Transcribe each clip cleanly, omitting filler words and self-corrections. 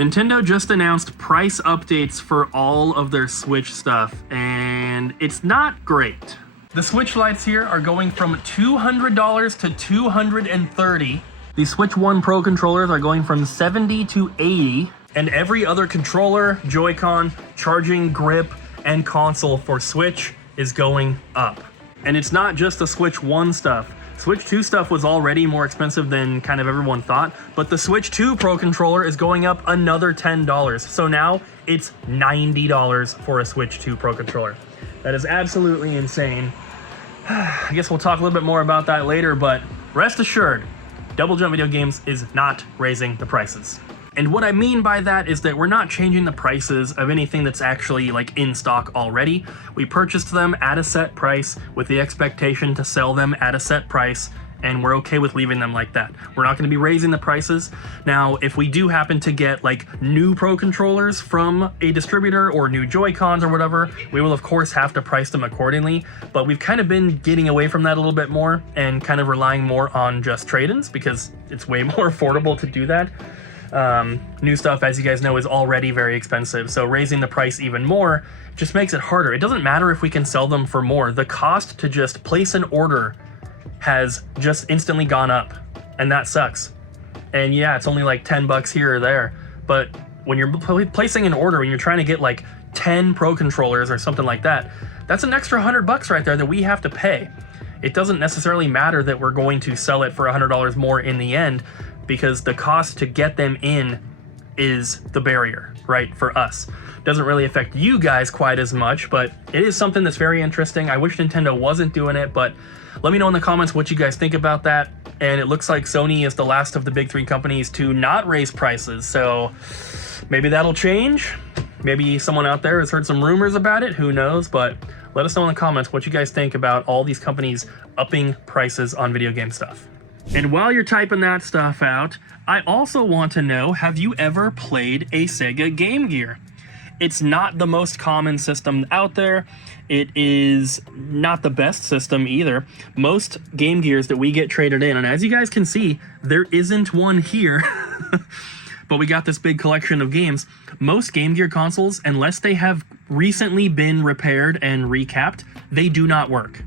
Nintendo just announced price updates for all of their Switch stuff, and it's not great. The Switch Lites here are going from $200 to $230. The Switch 1 Pro controllers are going from $70 to $80, and every other controller, Joy-Con, charging, grip, and console for Switch is going up. And it's not just the Switch 1 stuff. Switch 2 stuff was already more expensive than kind of everyone thought, but the Switch 2 Pro controller is going up another $10. So now it's $90 for a Switch 2 Pro controller. That is absolutely insane. I guess we'll talk a little bit more about that later, but rest assured, Double Jump Video Games is not raising the prices. And what I mean by that is that we're not changing the prices of anything that's actually like in stock already. We purchased them at a set price with the expectation to sell them at a set price, and we're okay with leaving them like that. We're not going to be raising the prices. Now, if we do happen to get like new Pro controllers from a distributor or new Joy-Cons or whatever, we will of course have to price them accordingly, but we've kind of been getting away from that a little bit more and kind of relying more on just trade-ins because it's way more affordable to do that. New stuff, as you guys know, is already very expensive, so raising the price even more just makes it harder. It doesn't matter if we can sell them for more. The cost to just place an order has just instantly gone up, and that sucks. And yeah, it's only like 10 bucks here or there, but when you're placing an order, when you're trying to get like 10 Pro controllers or something like that, that's an extra 100 bucks right there that we have to pay. It doesn't necessarily matter that we're going to sell it for $100 more in the end, because the cost to get them in is the barrier, right, for us. Doesn't really affect you guys quite as much, but it is something that's very interesting. I wish Nintendo wasn't doing it, but let me know in the comments what you guys think about that. And it looks like Sony is the last of the big three companies to not raise prices, so maybe that'll change. Maybe someone out there has heard some rumors about it, who knows, but let us know in the comments what you guys think about all these companies upping prices on video game stuff. And while you're typing that stuff out, I also want to know, have you ever played a Sega Game Gear? It's not the most common system out there. It is not the best system either. Most Game Gears that we get traded in, and as you guys can see, there isn't one here, but we got this big collection of games. Most Game Gear consoles, unless they have recently been repaired and recapped, they do not work.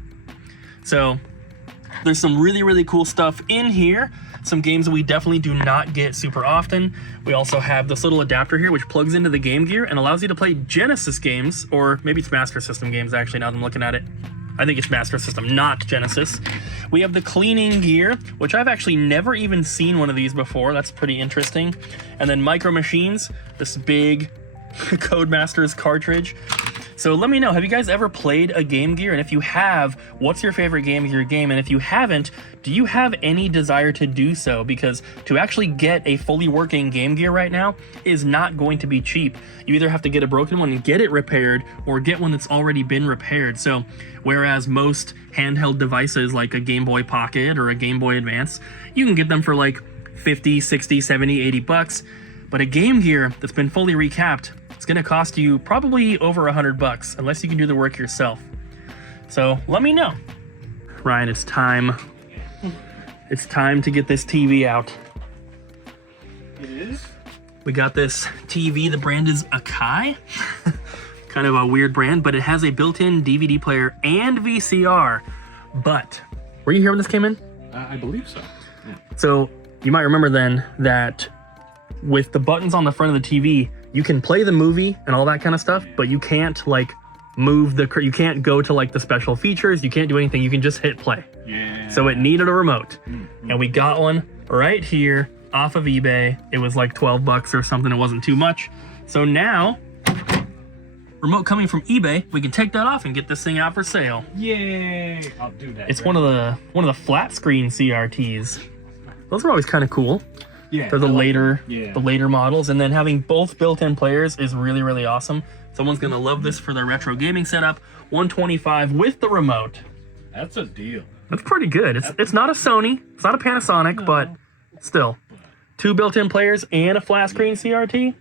So there's some really, really cool stuff in here. Some games that we definitely do not get super often. We also have this little adapter here which plugs into the Game Gear and allows you to play Genesis games, or maybe it's Master System games actually, now that I'm looking at it. I think it's Master System, not Genesis. We have the cleaning gear, which I've actually never even seen one of these before. That's pretty interesting. And then Micro Machines, this big Codemasters cartridge. So let me know, have you guys ever played a Game Gear? And if you have, what's your favorite Game Gear game? And if you haven't, do you have any desire to do so? Because to actually get a fully working Game Gear right now is not going to be cheap. You either have to get a broken one and get it repaired, or get one that's already been repaired. So whereas most handheld devices like a Game Boy Pocket or a Game Boy Advance, you can get them for like 50, 60, 70, 80 bucks. But a Game Gear that's been fully recapped, it's gonna cost you probably over 100 bucks, unless you can do the work yourself. So let me know. Ryan, it's time. It's time to get this TV out. It is? We got this TV, the brand is Akai. Kind of a weird brand, but it has a built-in DVD player and VCR. But, were you here when this came in? I believe so. Yeah. So, you might remember then that with the buttons on the front of the TV, you can play the movie and all that kind of stuff, but you can't like move you can't go to like the special features, you can't do anything, you can just hit play. Yeah. So it needed a remote. And we got one right here off of eBay. It was like 12 bucks or something, it wasn't too much. So now, remote coming from eBay, we can take that off and get this thing out for sale. Yay! I'll do that. It's one of the flat screen CRTs. Those are always kind of cool. Yeah, they're the later models, and then having both built-in players is really, really awesome. Someone's gonna love this for their retro gaming setup. $125 with the remote. That's a deal. That's pretty good. It's not a Sony, it's not a Panasonic, no, but still. 2 built-in players and a flat screen CRT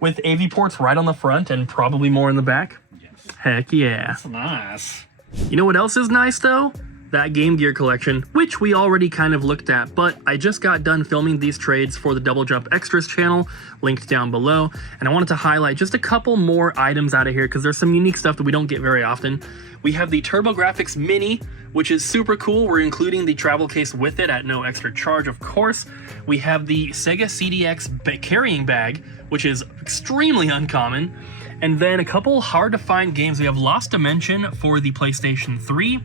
with AV ports right on the front and probably more in the back. Yes. Heck yeah. That's nice. You know what else is nice though? that Game Gear collection, which we already kind of looked at, but I just got done filming these trades for the Double Jump Extras channel, linked down below, and I wanted to highlight just a couple more items out of here because there's some unique stuff that we don't get very often. We have the TurboGrafx Mini, which is super cool. We're including the travel case with it at no extra charge, of course. We have the Sega CDX carrying bag, which is extremely uncommon. And then a couple hard to find games. We have Lost Dimension for the PlayStation 3.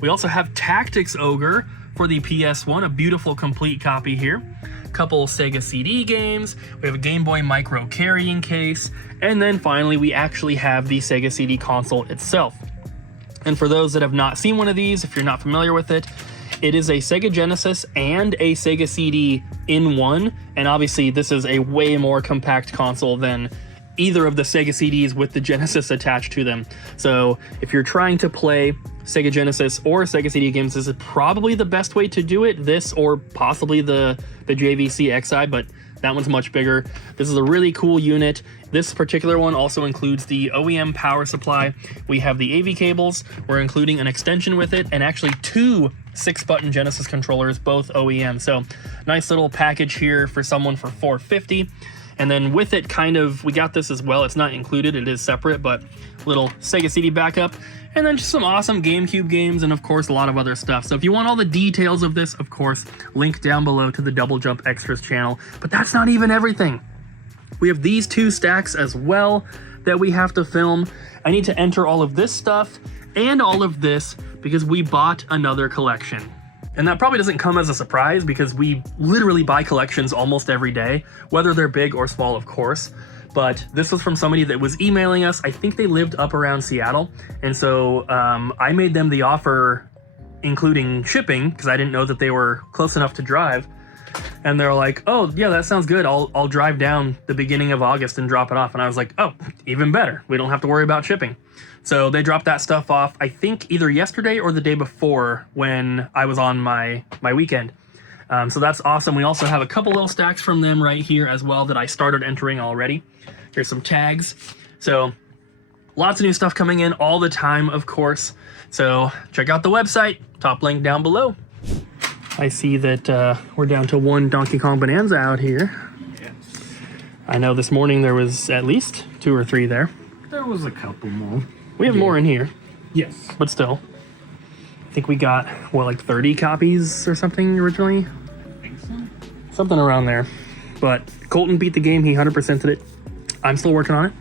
We also have Tactics Ogre for the PS1, a beautiful complete copy here. A couple Sega CD games. We have a Game Boy Micro carrying case. And then finally, we actually have the Sega CD console itself. And for those that have not seen one of these, if you're not familiar with it, it is a Sega Genesis and a Sega CD in one. And obviously, this is a way more compact console than either of the Sega CDs with the Genesis attached to them. So if you're trying to play Sega Genesis or Sega CD games, this is probably the best way to do it. This or possibly the JVC XI, but that one's much bigger. This is a really cool unit. This particular one also includes the OEM power supply. We have the AV cables. We're including an extension with it, and actually 2 6-button Genesis controllers, both OEM. So nice little package here for someone for $450. And then with it, we got this as well. It's not included, it is separate, but little Sega CD backup. And then just some awesome GameCube games, and of course, a lot of other stuff. So if you want all the details of this, of course, link down below to the Double Jump Extras channel. But that's not even everything. We have these 2 stacks as well that we have to film. I need to enter all of this stuff and all of this because we bought another collection. And that probably doesn't come as a surprise because we literally buy collections almost every day, whether they're big or small, of course. But this was from somebody that was emailing us. I think they lived up around Seattle. And so I made them the offer, including shipping, because I didn't know that they were close enough to drive. And they're like, oh, yeah, that sounds good. I'll drive down the beginning of August and drop it off. And I was like, oh, even better. We don't have to worry about shipping. So they dropped that stuff off, I think either yesterday or the day before when I was on my weekend. So that's awesome. We also have a couple little stacks from them right here as well that I started entering already. Here's some tags. So lots of new stuff coming in all the time, of course. So check out the website, top link down below. I see that we're down to 1 Donkey Kong Bonanza out here. Yes. I know this morning there was at least 2 or 3 there. There was a couple more. We have more in here. Yes. But still. I think we got, what, like 30 copies or something originally? I think so. Something around there. But Colton beat the game. He 100%ed it. I'm still working on it.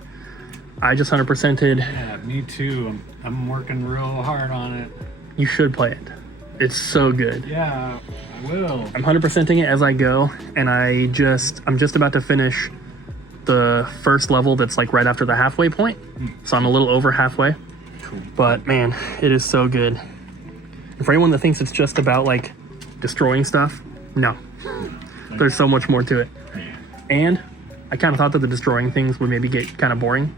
I just 100%ed. Yeah, me too. I'm working real hard on it. You should play it. It's so good. Yeah, I will. I'm 100%ing it as I go, and I'm just about to finish the first level that's like right after the halfway point. So I'm a little over halfway. Cool. But man, it is so good. And for anyone that thinks it's just about like destroying stuff, no. There's so much more to it. Yeah. And I kind of thought that the destroying things would maybe get kind of boring,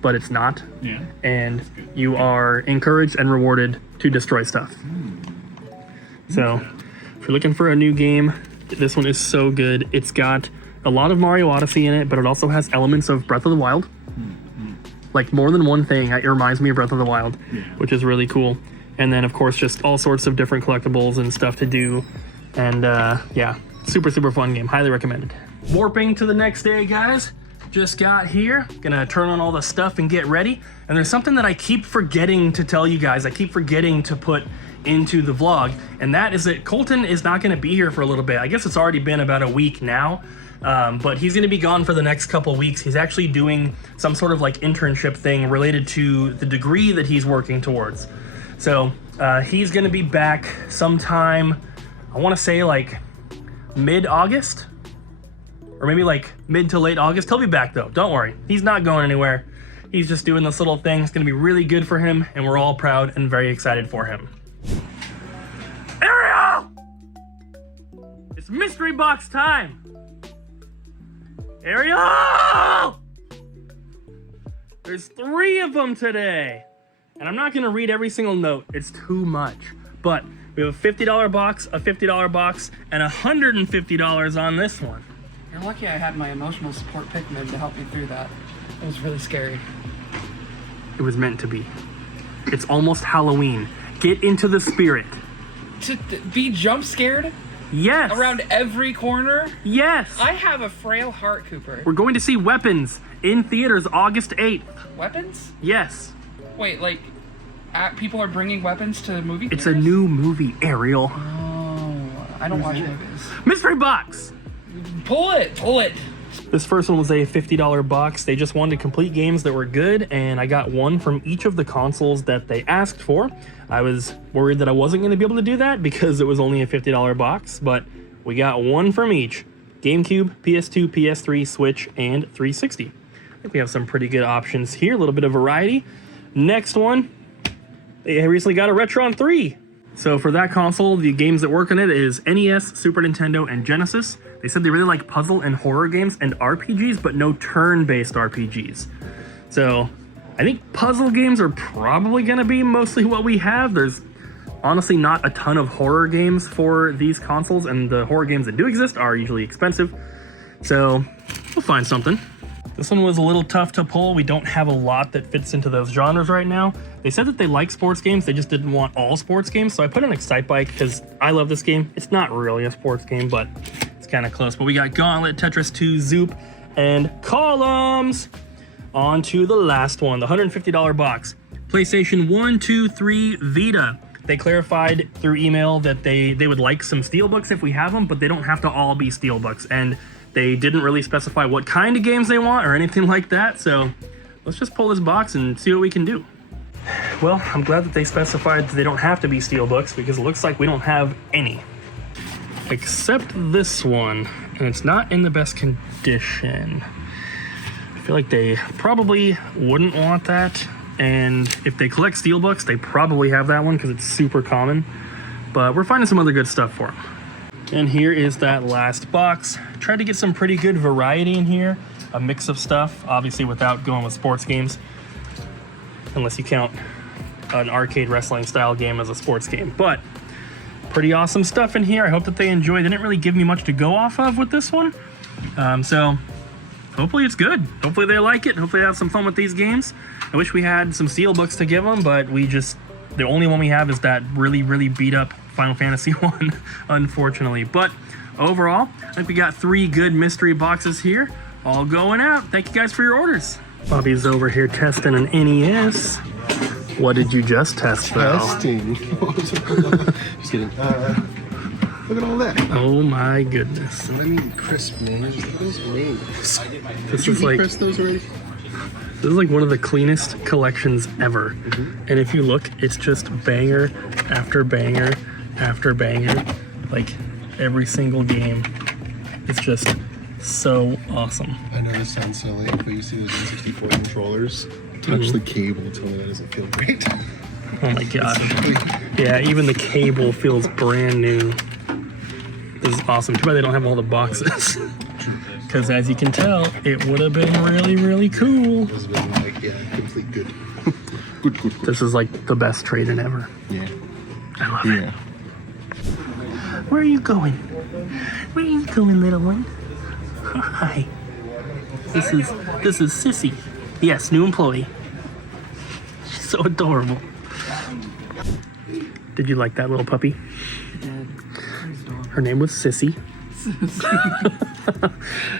but it's not. Yeah. And you are encouraged and rewarded to destroy stuff. So if you're looking for a new game, this one is so good. It's got a lot of Mario Odyssey in it, but it also has elements of Breath of the Wild. Like more than one thing, it reminds me of Breath of the Wild, which is really cool. And then of course, just all sorts of different collectibles and stuff to do. And yeah, super, super fun game. Highly recommended. Warping to the next day, guys. Just got here. Gonna turn on all the stuff and get ready. And there's something that I keep forgetting to tell you guys. I keep forgetting to put into the vlog. And that is that Colton is not gonna be here for a little bit. I guess it's already been about a week now. But he's gonna be gone for the next couple weeks. He's actually doing some sort of like internship thing related to the degree that he's working towards. So he's gonna be back sometime, I wanna say like mid-August, or maybe like mid to late August. He'll be back though, don't worry. He's not going anywhere. He's just doing this little thing. It's gonna be really good for him, and we're all proud and very excited for him. Ariel! It's mystery box time! Ariel! There's 3 of them today. And I'm not gonna read every single note, it's too much. But we have a $50 box, a $50 box, and $150 on this one. You're lucky I had my emotional support Pikmin to help me through that. It was really scary. It was meant to be. It's almost Halloween. Get into the spirit. to be jump scared Yes. around every corner? Yes. I have a frail heart, Cooper. We're going to see Weapons in theaters August 8th. Weapons? Yes. Wait, like, people are bringing weapons to movie theaters? It's a new movie, Ariel. Oh, I don't watch movies. Mystery box. Pull it, pull it. This first one was a $50 box. They just wanted complete games that were good, and I got one from each of the consoles that they asked for. I was worried that I wasn't going to be able to do that because it was only a $50 box, but we got one from each. GameCube, PS2, PS3, Switch, and 360. I think we have some pretty good options here, a little bit of variety. Next one, they recently got a Retron 3. So for that console, the games that work on it is NES, Super Nintendo, and Genesis. They said they really like puzzle and horror games and RPGs, but no turn-based RPGs. So I think puzzle games are probably going to be mostly what we have. There's honestly not a ton of horror games for these consoles, and the horror games that do exist are usually expensive. So we'll find something. This one was a little tough to pull. We don't have a lot that fits into those genres right now. They said that they like sports games, they just didn't want all sports games, so I put in Excite Bike because I love this game. It's not really a sports game, but it's kind of close. But we got Gauntlet, Tetris 2, Zoop, and Columns. On to the last one, the $150 box. PlayStation 1, 2, 3, Vita. They clarified through email that they would like some Steelbooks if we have them, but they don't have to all be Steelbooks. And they didn't really specify what kind of games they want or anything like that, so let's just pull this box and see what we can do. Well, I'm glad that they specified that they don't have to be Steelbooks because it looks like we don't have any. Except this one, and it's not in the best condition. I feel like they probably wouldn't want that, and if they collect Steelbooks, they probably have that one because it's super common, but we're finding some other good stuff for them. And here is that last box. Tried to get some pretty good variety in here, a mix of stuff, obviously without going with sports games, unless you count an arcade wrestling style game as a sports game. But pretty awesome stuff in here. I hope that they enjoy. They didn't really give me much to go off of with this one. So hopefully it's good. Hopefully they like it. Hopefully they have some fun with these games. I wish we had some Steelbooks to give them, but the only one we have is that really, really beat up Final Fantasy 1, unfortunately. But overall, I think we got 3 good mystery boxes here, all going out. Thank you guys for your orders. Bobby's over here testing an NES. What did you just test, though? Testing. Just kidding. Look at all that. Oh my goodness. What I mean, crisp names. Look at those names. This is like Press those already? This is like one of the cleanest collections ever. And if you look, it's just banger after banger after banger. Like every single game. It's just so awesome. I know this sounds silly, but you see those N64 controllers? Touch the cable, tell me that doesn't feel great. Oh my god. Yeah, even the cable feels brand new. This is awesome. Too bad they don't have all the boxes. Because as you can tell, it would have been really, really cool. This has been like, yeah, complete good. Good. This is like the best trade-in ever. Yeah. I love it. Where are you going? Where are you going, little one? Hi. This is Sissy. Yes, new employee. She's so adorable. Did you like that little puppy? I did. Her name was Sissy.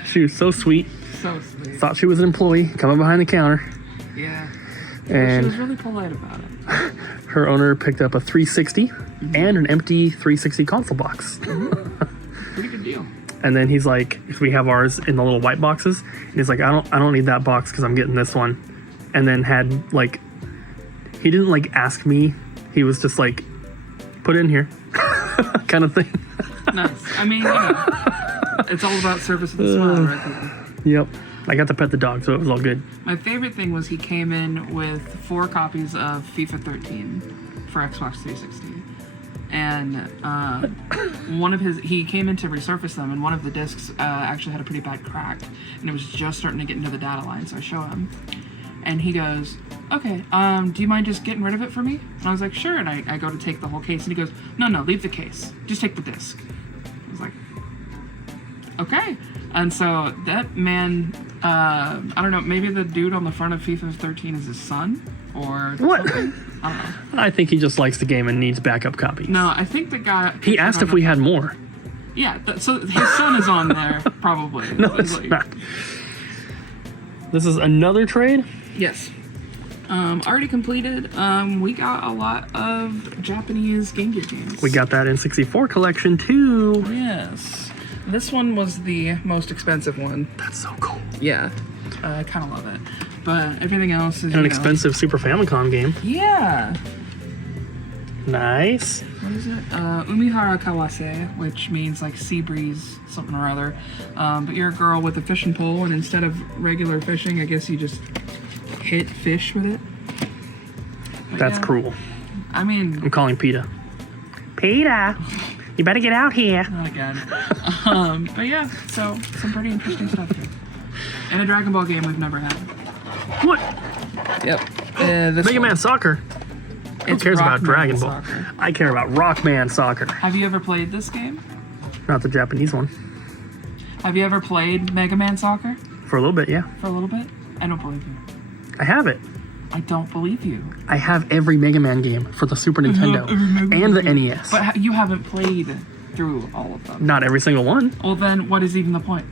She was so sweet. So sweet. Thought she was an employee coming behind the counter. Yeah. And she was really polite about it. her owner picked up a 360 and an empty 360 console box. Pretty good deal. And then he's like, if we have ours in the little white boxes, and he's like, I don't need that box because I'm getting this one. And then had like, he didn't like ask me. He was just like, put it in here, kind of thing. Nice. I mean, you know, it's all about service of the smile, right? Yep. I got to pet the dog, so it was all good. My favorite thing was he came in with 4 copies of FIFA 13 for Xbox 360. And he came in to resurface them, and one of the discs actually had a pretty bad crack, and it was just starting to get into the data line, so I show him. And he goes, okay, do you mind just getting rid of it for me? And I was like, sure, and I go to take the whole case, and he goes, no, leave the case. Just take the disc. I was like, okay. And so that man I don't know. Maybe the dude on the front of FIFA 13 is his son, or What? something. I don't know. I think he just likes the game and needs backup copies. No, I think the guy. He asked if we had more. Yeah, so his son is on there, probably. No, it's Like- not. This is another trade? Yes. Already completed. We got a lot of Japanese Game Gear games. We got that N64 collection too. Yes. This one was the most expensive one. That's so cool. Yeah. I kind of love it. But everything else is, And an expensive Super Famicom game. Yeah. Nice. What is it? Umihara Kawase, which means like sea breeze, something or other. But you're a girl with a fishing pole, and instead of regular fishing, I guess you just hit fish with it. But That's yeah, cruel. I mean, I'm calling PETA. PETA, you better get out here. not again. But yeah, so some pretty interesting stuff here. And a Dragon Ball game we've never had. What? Yep. This Mega one. Man Soccer. Who It's cares about Rockman Dragon Ball? Soccer. I care about Rockman Soccer. Have you ever played this game? Not the Japanese one. Have you ever played Mega Man Soccer For a little bit, yeah. for a little bit? I don't believe you. I have it. I don't believe you. I have every Mega Man game for the Super Nintendo and the NES. But you haven't played through all of them. Not every single one. Well, then what is even the point?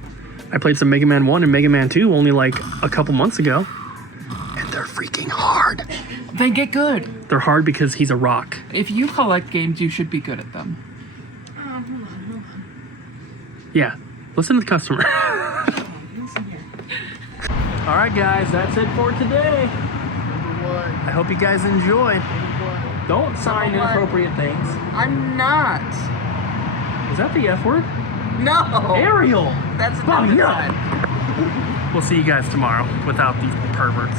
I played some Mega Man 1 and Mega Man 2 only like a couple months ago. And they're freaking hard. Then get good. They're hard because he's a rock. If you collect games, you should be good at them. Yeah. Listen to the customer. All right, guys, that's it for today. I hope you guys enjoyed. Don't sign inappropriate things. I'm not. Is that the F word? No. Ariel! That's Bobby, no! We'll see you guys tomorrow without these perverts.